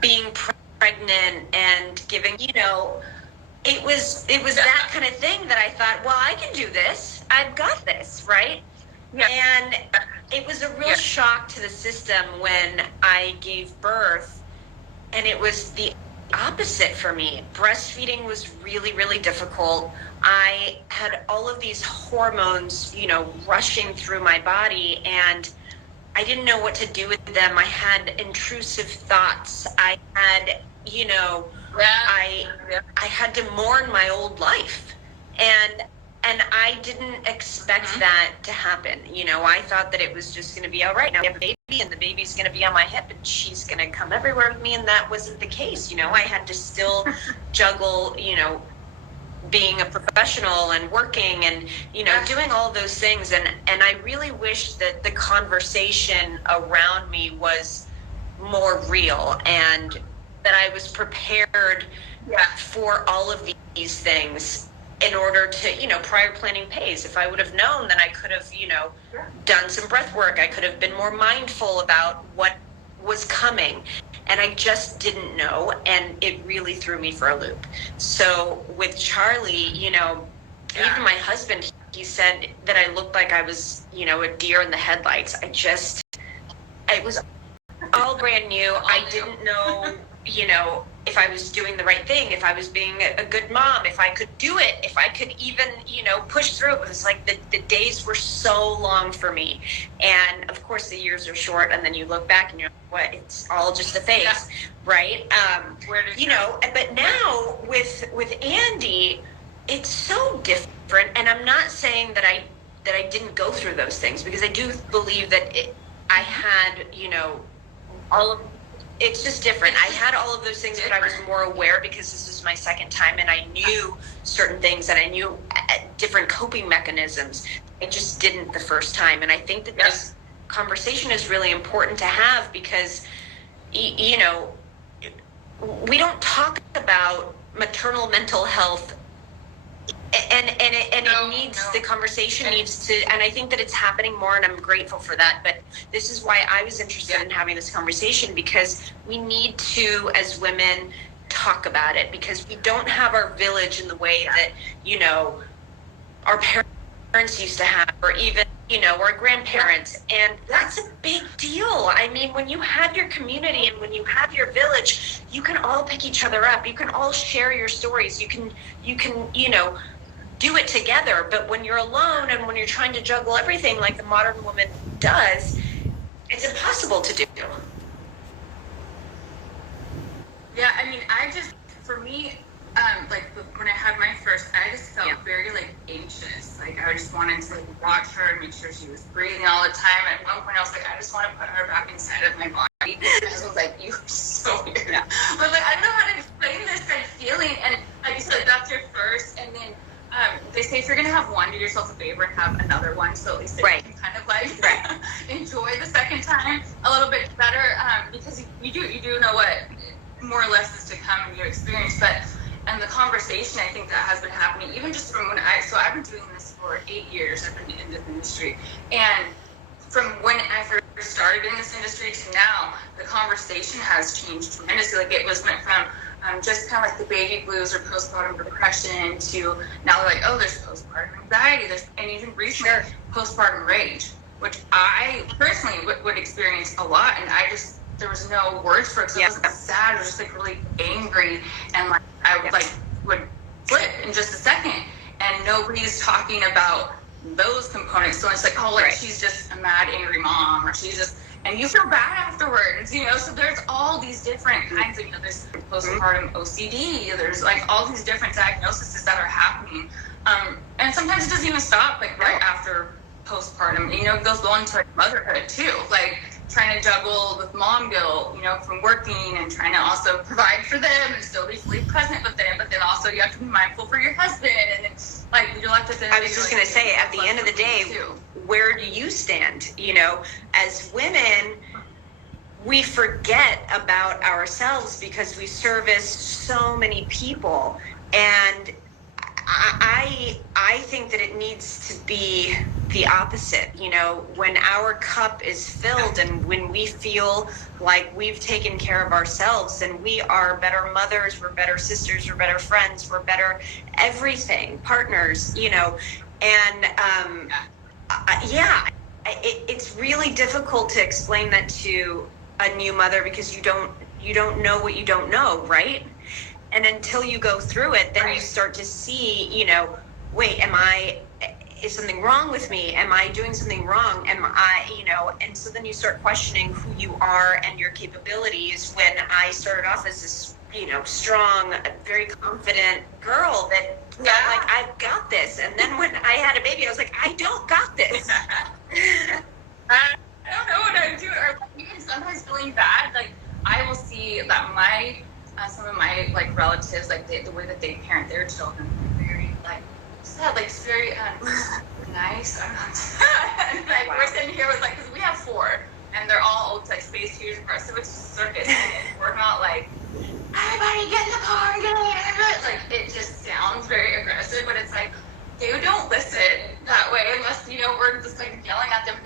being pregnant and giving, it was that kind of thing that I thought, well, I can do this. I've got this, right? Yeah. And it was a real shock to the system when I gave birth, and it was the opposite for me. Breastfeeding was really, really difficult. I had all of these hormones, rushing through my body, and I didn't know what to do with them. I had intrusive thoughts. I had, I had to mourn my old life, and I didn't expect that to happen. I thought that it was just going to be all right. Now we have a baby, and the baby's going to be on my hip, and she's going to come everywhere with me, and that wasn't the case. I had to still juggle, being a professional and working and, doing all those things. And I really wish that the conversation around me was more real, and that I was prepared for all of these things in order to, prior planning pays. If I would have known, then I could have, done some breath work. I could have been more mindful about what was coming. And I just didn't know, and it really threw me for a loop. So with Charlie, even my husband, he said that I looked like I was, a deer in the headlights. It was all brand new. I didn't know, if I was doing the right thing, if I was being a good mom, if I could do it, if I could even, push through. It was like the days were so long for me. And of course the years are short, and then you look back and you're like, what, it's all just a phase, right? But now with Andy, it's so different. And I'm not saying that I didn't go through those things, because I do believe that I had, all of, it's just different. I had all of those things, but I was more aware because this was my second time, and I knew certain things, and I knew different coping mechanisms. I just didn't the first time. And I think that this conversation is really important to have, because, we don't talk about maternal mental health, the conversation needs to, and I think that it's happening more, and I'm grateful for that. But this is why I was interested in having this conversation, because we need to, as women, talk about it, because we don't have our village in the way that, our parents used to have, or even, our grandparents. And that's a big deal. I mean, when you have your community and when you have your village, you can all pick each other up. You can all share your stories. You can, do it together. But when you're alone, and when you're trying to juggle everything like the modern woman does, it's impossible to do. Yeah, I mean, for me, when I had my first, I just felt very anxious. I just wanted to watch her and make sure she was breathing all the time. At one point I was like, I just want to put her back inside of my body. I was like, you're so weird now. But I don't know how to explain this kind of feeling. And like you said, that's your first, and then they say if you're going to have one, do yourself a favor and have another one, so at least you can kind of enjoy the second time a little bit better, because you do know what more or less is to come in your experience. But and the conversation, I think, that has been happening even just from when I've been doing this for 8 years. I've been in this industry, and from when I first started in this industry to now, the conversation has changed tremendously. It went from just kind of like the baby blues or postpartum depression to now they're like, oh, there's postpartum anxiety, and even recently postpartum rage, which I personally would experience a lot, and there was no words for it, because I wasn't sad. I was just really angry, and I would flip in just a second, and nobody's talking about those components. So it's like, she's just a mad, angry mom, or she's just, and you feel bad afterwards, so there's all these different kinds of, there's postpartum OCD, there's all these different diagnoses that are happening, and sometimes it doesn't even stop right after postpartum. It goes on to motherhood too, trying to juggle with mom guilt, from working, and trying to also provide for them and still be fully present with them, but then also you have to be mindful for your husband, and it's you have to. I was just going to say, at the end of the day, where do you stand? As women, we forget about ourselves because we service so many people, and I think that it needs to be the opposite. You know, when our cup is filled and when we feel like we've taken care of ourselves, then we are better mothers, we're better sisters, we're better friends, we're better everything, partners, you know. And it's really difficult to explain that to a new mother because you don't know what you don't know, right? And until you go through it, then you start to see, you know, wait, is something wrong with me? Am I doing something wrong? Am I, you know, and so then you start questioning who you are and your capabilities. When I started off as this, you know, strong, very confident girl that felt like I've got this. And then when I had a baby, I was like, I don't got this. I don't know what I'm doing. Or even sometimes feeling bad, like I will see that some of my like relatives, like the way that they parent their children, very like sad, like it's very nice. And like we're sitting here with like, because we have 4, and they're all old, like space heaters for us, so it's just circus, and we're not like everybody get in the car and get it. Like it just sounds very aggressive, but it's like they don't listen that way unless, you know, we're just like yelling at them.